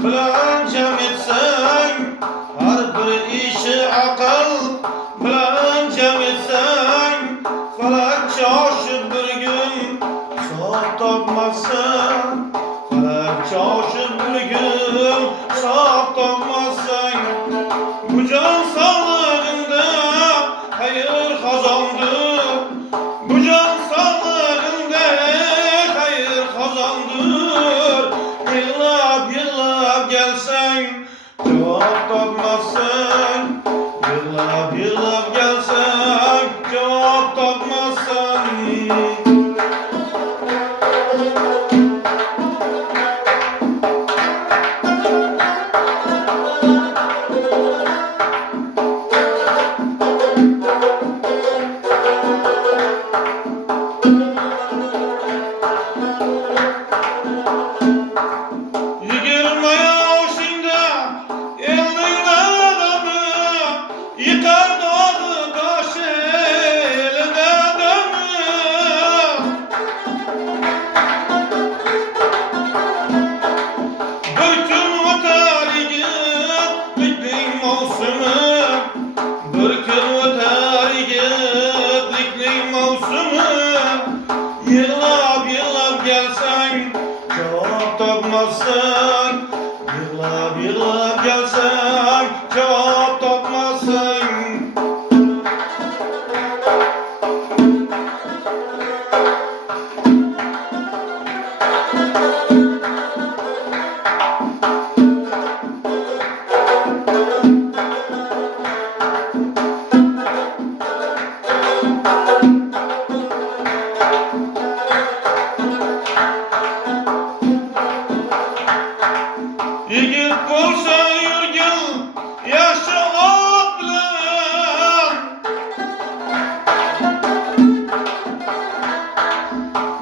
bilan jam etsang, har bir ishi aql bilan jam etsang, falak shoshib bir kun hisob topmazsan, falak shoshib bir kun hisob topmazsan. Bu jon sog'lig'ingda xayr qozondir, bu jon sog'lig'ingda xayr qozondir. Yig'lab gelsang javob topmazsan, yig'lab gelsang javob topmazsan. Yig'lab gelsang javob topmazsan, yig'lab gelsang javob topmazsan. Yigit bo'lsa yurgil yaxshi ot bilan,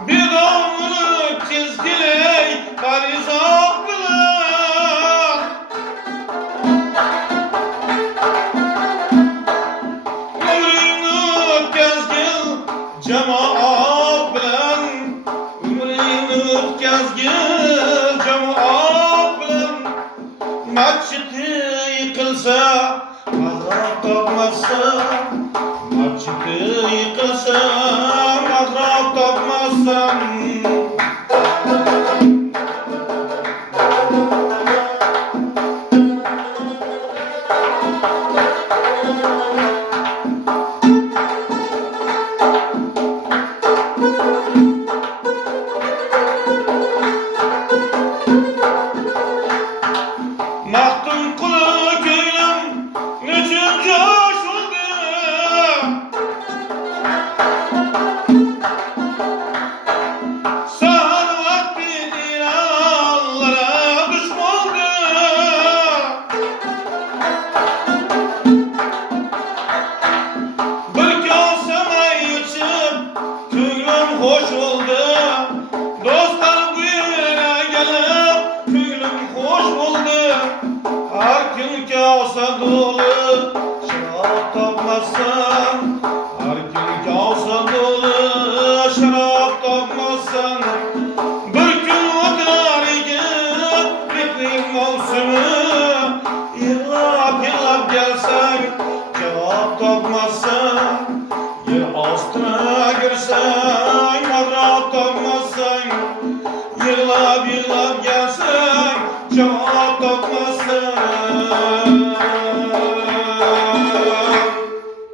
bedovni tezgilay parizod bilan. Umringni o'tkazgil jamoat